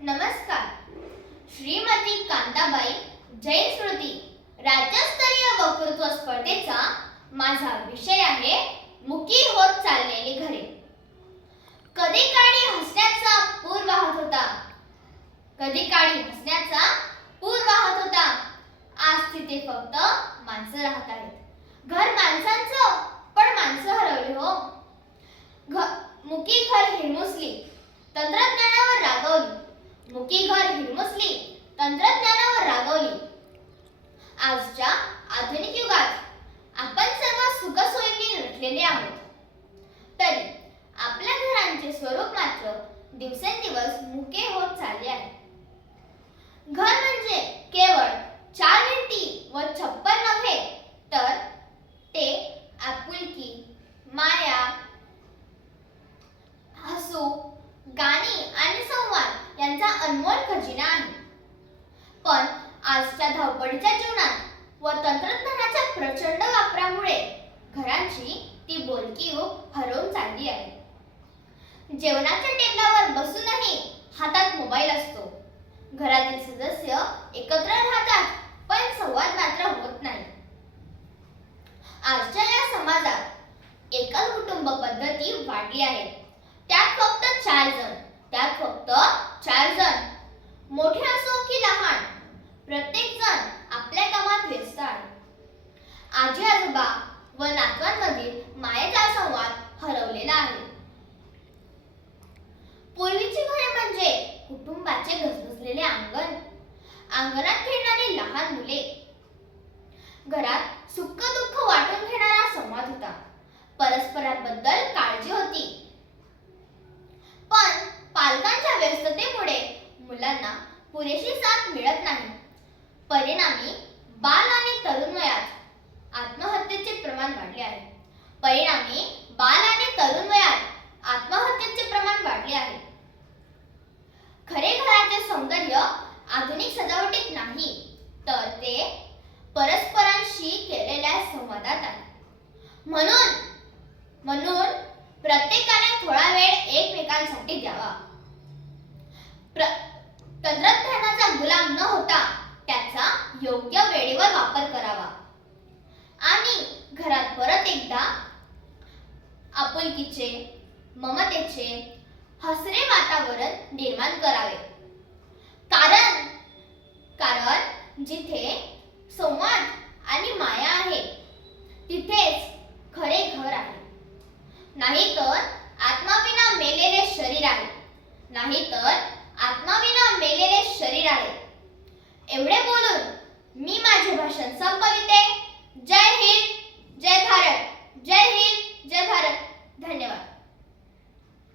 नमस्कार. श्रीमती कांताबाई जैन स्मृती राज्यस्तरीय वक्तृत्व स्पर्धेचा माझा विषय आहे मुकी होत चाललेली घरे. कधी काळी हसण्याचा पूर वाहत होता? कधी काळी हसण्याचा पूर वाहत होता? आज तिथे फक्त माणसं राहत आहेत. घर माणसांचं पण माणसं हरवली हो घ मुकी घर हिरमुसली तंत्रज्ञानावर रागवली मुकी घर हिरमुसली तंत्रज्ञानावर रागवली. आजच्या आधुनिक युगात आपण सर्व सुखसोयींनी नटलेले आहोत. तरी आपल्या घरांचे स्वरूप मात्र दिवसेंदिवस मुके होत चालले आहे घर म्हणजे केवळ चार भिंती व छप्पर नव्हे तर ते आपुलकी माया हसू गाणी आणि संवाद यांचा अनमोल खजिना आहे. पण आजच्या धावपळीच्या जीवनात व तंत्रज्ञानाच्या प्रचंड वापरामुळे घरांची ती बोलकी हरवून चालली आहे. जेवणाच्या टेबलावर बसूनही हातात मोबाईल असतो. घरातील सदस्य एकत्र राहतात पण संवाद मात्र होत नाही. आजच्या या समाजात एकल कुटुंब पद्धती वाढली आहे. त्यात फक्त चार जण त्यात फक्त चार जण मोठे असो की लहान प्रत्येक जण आपल्या कामात व्यस्त आहे. आजी आजोबा व नातवांमधील मायेचा संवाद हरवलेला आहे. पूर्वीची घरे म्हणजे कुटुंबाचे घसघसलेले अंगण अंगणात खेळणारी लहान मुले. घरात सुख दुःख वाटून घेणारा संवाद होता. परस्परांबद्दल काळजी होती. पण पालकांच्या व्यस्ततेमुळे मुलांना पुरेशी साथ मिळत नाही. परिणामी बाल आणि तरुण वयात आत्महत्येचे प्रमाण वाढले आहे. परिणामी बाल आणि तरुण वयात आत्महत्येचे प्रमाण वाढले आहे. खरे घराचे सौंदर्य आधुनिक सजावटीत नाही तर ते परस्परांशी केलेल्या संवादात आहे. म्हणून म्हणून प्रत्येकाने थोडा वेळ एकमेकांसाठी द्यावा. न होता त्याचा योग्य वेळेवर वापर करावा. आणि घरात परत एकदा आपुलकीचे ममतेचे हसरे वातावरण निर्माण करावे. कारण कारण जिथे संवाद आणि माया आहे तिथेच खरे घर आहे. नाहीतर आत्माविना मेलेले शरीर आहे. नाहीतर